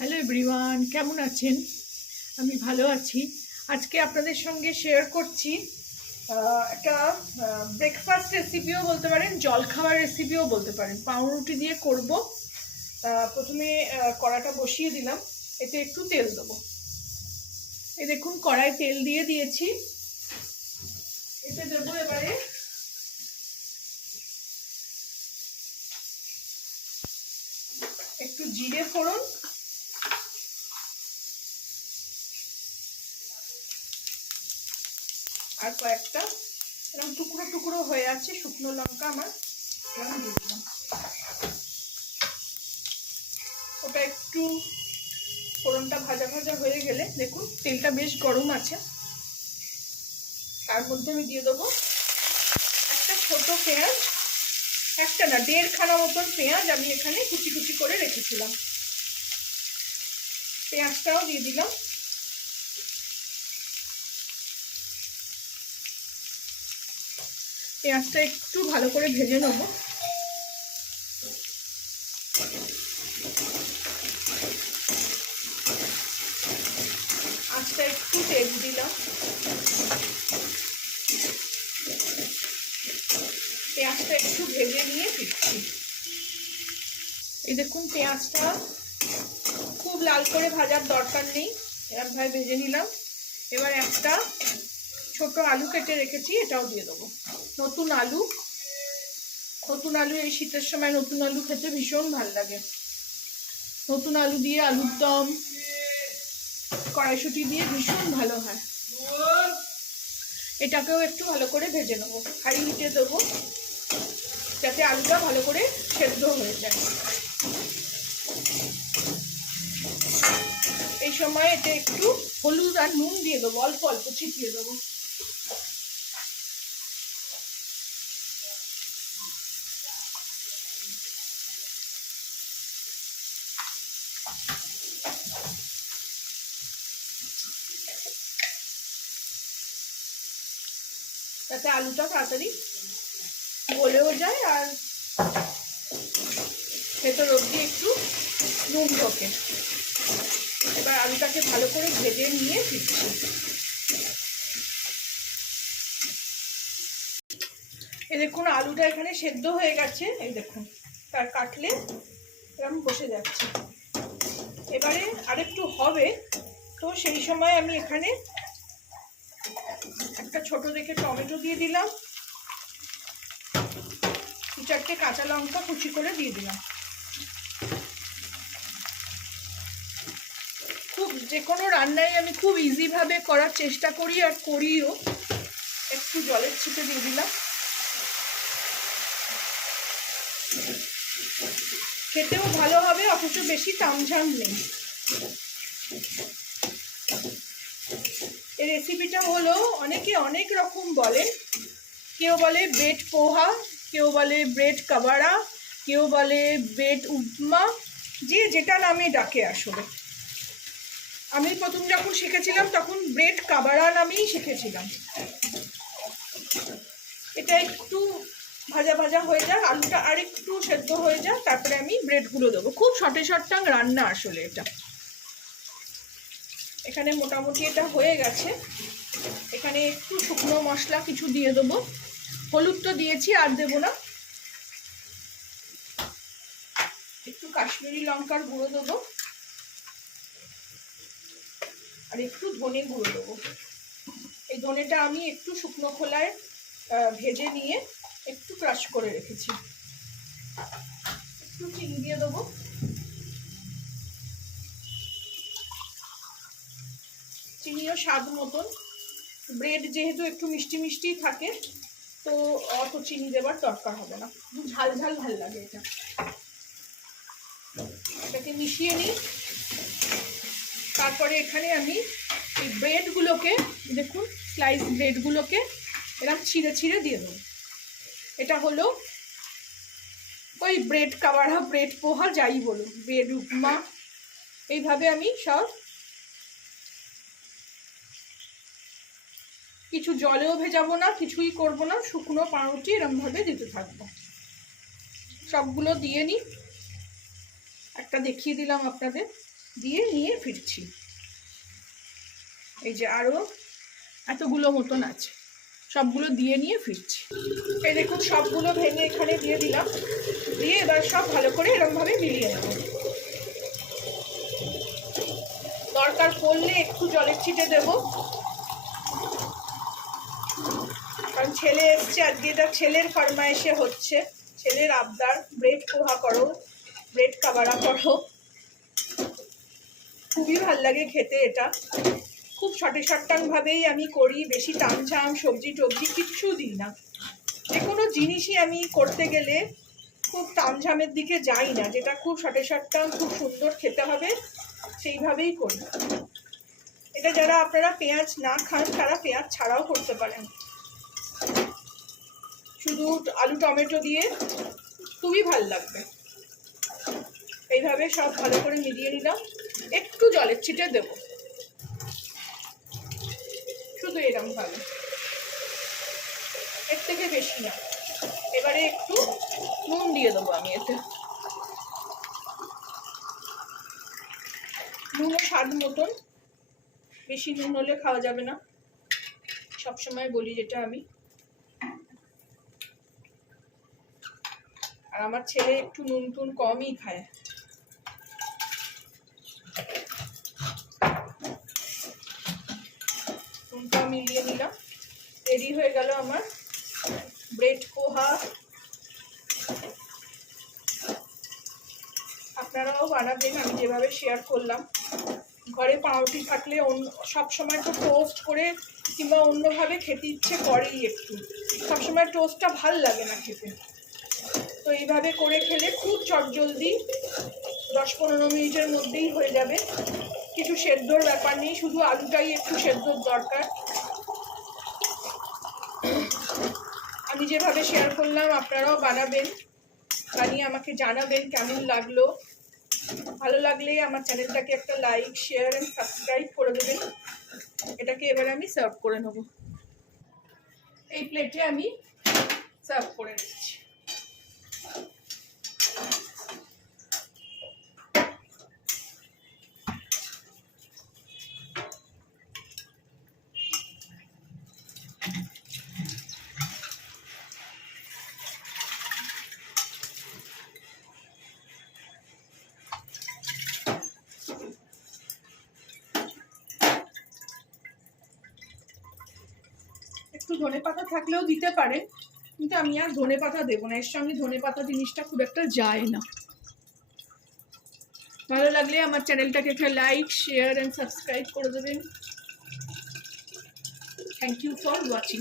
Hello everyone, কেমন আছেন? আমি ভালো আছি। আজকে আপনাদের সঙ্গে শেয়ার করছি একটা ব্রেকফাস্ট রেসিপিও বলতে পারেন, জলখাবার রেসিপিও বলতে পারেন। পাউরুটি দিয়ে করব। প্রথমে কড়াটা বসিয়ে দিলাম, এতে একটু তেল দেবো। এই দেখুন, কড়ায় তেল দিয়ে দিয়েছি। এতে দেবো এবারে একটু জিরে ফোড়ন, আর কয়েকটা এরকম টুকরো টুকরো হয়ে আছে শুকনো লঙ্কা আমার এরকম দিয়ে দিলাম। ওটা একটু ফোড়নটা ভাজা ভাজা হয়ে গেলে দেখুন তেলটা বেশ গরম আছে, তার মধ্যে আমি দিয়ে দেবো একটা ছোট পেঁয়াজ, একটা না 1.5 খানা মতন পেঁয়াজ আমি এখানে কুচি কুচি করে রেখেছিলাম। পেঁয়াজটাও দিয়ে দিলাম। পেঁয়াজটা একটু ভালো করে ভেজে নেব। আঁচটা একটু তেজ দিলাম। পেঁয়াজটা একটু ভেজে নিয়ে ফিরছি। এই দেখুন, পেঁয়াজটা খুব লাল করে ভাজার দরকার নেই, এরকম ভাবে ভেজে নিলাম। এবার একটা ছোট আলু কেটে রেখেছি, এটাও দিয়ে দেবো। নতুন আলু এই শীতের সময় নতুন আলু খেতে ভীষণ ভালো লাগে। নতুন আলু দিয়ে আলুর দম, কড়াইশুঁটি দিয়ে ভীষণ ভালো হয়। এটাকেও একটু ভালো করে ভেজে নেবো, হাই হিটে দেবো যাতে আলুটা ভালো করে সেদ্ধ হয়ে যায়। এই সময় এতে একটু হলুদ আর নুন দিয়ে দেবো, অল্প অল্প ছিটিয়ে দেবো। যাতে আলুটা তাড়াতাড়ি গলেও যায় আর ভেতর অবধি একটু নুন ঢোকে। এবার আলুটাকে ভালো করে ভেজে নিয়ে ফিরছি। এই দেখুন, আলুটা এখানে সেদ্ধ হয়ে গেছে। এই দেখুন, তার কাটলে এরকম বসে যাচ্ছে। এবারে আরেকটু হবে, তো সেই সময় আমি এখানে একটা ছোট দেখে টমেটো দিয়ে দিলাম, 2-4টে কাঁচা লঙ্কা কুচি করে দিয়ে দিলাম। খুব যে কোনো রান্নাই আমি খুব ইজিভাবে করার চেষ্টা করি আর করিও। একটু জলের ছিটে দিয়ে দিলাম। খেতেও ভালো হবে, অথচ বেশি তামঝাম নেই। এই রেসিপিটা হলো অনেকে অনেক রকম বলে। কেউ বলে ব্রেড পোহা, কেউ বলে ব্রেড কাবারা, কেউ বলে ব্রেড উপমা, যে যেটা নামে ডাকে। আসলে আমি প্রথম যখন শিখেছিলাম তখন ব্রেড কাবারা নামেই শিখেছিলাম। এটা একটু ভাজা ভাজা হয়ে যায়, আলুটা আর একটু সেদ্ধ হয়ে যায়, তারপরে আমি ব্রেডগুলো দেবো। খুব শর্টে শর্টাং রান্না আসলে এটা। এখানে মোটামুটি এটা হয়ে গেছে। এখানে একটু শুকনো মশলা কিছু দিয়ে দেবো। হলুদ তো দিয়েছি, আর দেবো না। একটু কাশ্মীরি লঙ্কার গুঁড়ো দেবো, আর একটু ধনে গুঁড়ো দেবো। এই ধনেটা আমি একটু শুকনো খোলায় ভেজে নিয়ে একটু ক্রাশ করে রেখেছি। একটু চিনি দিয়ে দেবো। চিনিও স্বাদ মতন। ব্রেড যেহেতু একটু মিষ্টি মিষ্টি থাকে, তো অত চিনি দেবার দরকার হবে না। ঝাল ঝাল ভাল লাগে এটা। এটাকে মিশিয়ে নিই। তারপরে এখানে আমি এই ব্রেডগুলোকে, দেখুন স্লাইস ব্রেডগুলোকে এরকম ছিঁড়ে ছিঁড়ে দিয়ে দেবো। এটা হলো ওই ব্রেড কাবারা, ব্রেড পোহা, যাই বলুন, ব্রেড উপমা, এইভাবে আমি সব কিছু জলেও ভেজাবো না, কিছুই করব না, শুকনো পাউরুটি এরমভাবে দিতে থাকবো। সবগুলো দিয়ে নিই। একটা দেখিয়ে দিলাম আপনাদের, দিয়ে নিয়ে ফিরছি। এই যে আরও এতগুলো মতন আছে, সবগুলো দিয়ে নিয়ে ফিরছি। এই দেখুন সবগুলো ভেঙে এখানে দিয়ে দিলাম, দিয়ে এবার সব ভালো করে এরকমভাবে মিলিয়ে নেব। দরকার পড়লে একটু জলের ছিটে দেবো, কারণ ছেলে এসছে আজকে, এটা ছেলের ফরমায়েশে হচ্ছে, ছেলের আবদার ব্রেড পোহা করো, ব্রেড কাবারা করো। খুবই ভাল লাগে খেতে এটা, খুব শর্টাংভাবেই আমি করি, বেশি তামঝাম সবজি টবজি কিচ্ছু দিই না। যে কোনো জিনিসই আমি করতে গেলে খুব তামঝামের দিকে যাই না, যেটা খুব শর্টাং খুব সুন্দর খেতে হবে সেইভাবেই করি। এটা যারা আপনারা পেঁয়াজ না খান তারা পেঁয়াজ ছাড়াও করতে পারেন, শুধু আলু টমেটো দিয়ে খুবই ভাল লাগবে। এইভাবে সব ভালো করে মিলিয়ে নিলাম, একটু জলের ছিটে দেবো, শুধু এরকম ভাবে, এর থেকে বেশি না। এবারে একটু নুন দিয়ে দেবো আমি এতে, নুনও স্বাদ মতন, বেশি নুন হলে খাওয়া যাবে না, সবসময় বলি যেটা আমি। আর আমার ছেলে একটু নুন টুন কমই খায়। নুনটা মিলিয়ে নিলাম, রেডি হয়ে গেল আমার ব্রেড পোহা। আপনারাও বানাবেন আমি যেভাবে শেয়ার করলাম। ঘরে পাউরুটি থাকলে সবসময় তো টোস্ট করে কিংবা অন্যভাবে খেতে ইচ্ছে করেই, একটু সবসময় টোস্টটা ভাল লাগে না খেতে। তো এইভাবে করে খেলে খুব চটজলদি 10-15 মিনিটের মধ্যেই হয়ে যাবে, কিছু সেদ্ধর ব্যাপার নেই, শুধু আলুটাই একটু সেদ্ধর দরকার। আমি যেভাবে শেয়ার করলাম আপনারাও বানাবেন, বানিয়ে আমাকে জানাবেন কেমন লাগলো। ভালো লাগলে আমার চ্যানেলটাকে একটা লাইক শেয়ার এন্ড সাবস্ক্রাইব করে দেবেন। এটাকে এবারে আমি সার্ভ করে নেব, এই প্লেটে আমি সার্ভ করে নিচ্ছি। একটু ধনেপাতা থাকলেও দিতে পারেন, কিন্তু আমি আর ধনেপাতা দেবো না, এর সঙ্গে ধনেপাতা জিনিসটা খুব একটা যায় না। ভালো লাগলে আমার চ্যানেলটাকে একটা লাইক শেয়ার এন্ড সাবস্ক্রাইব করে দেবেন। Thank you for watching.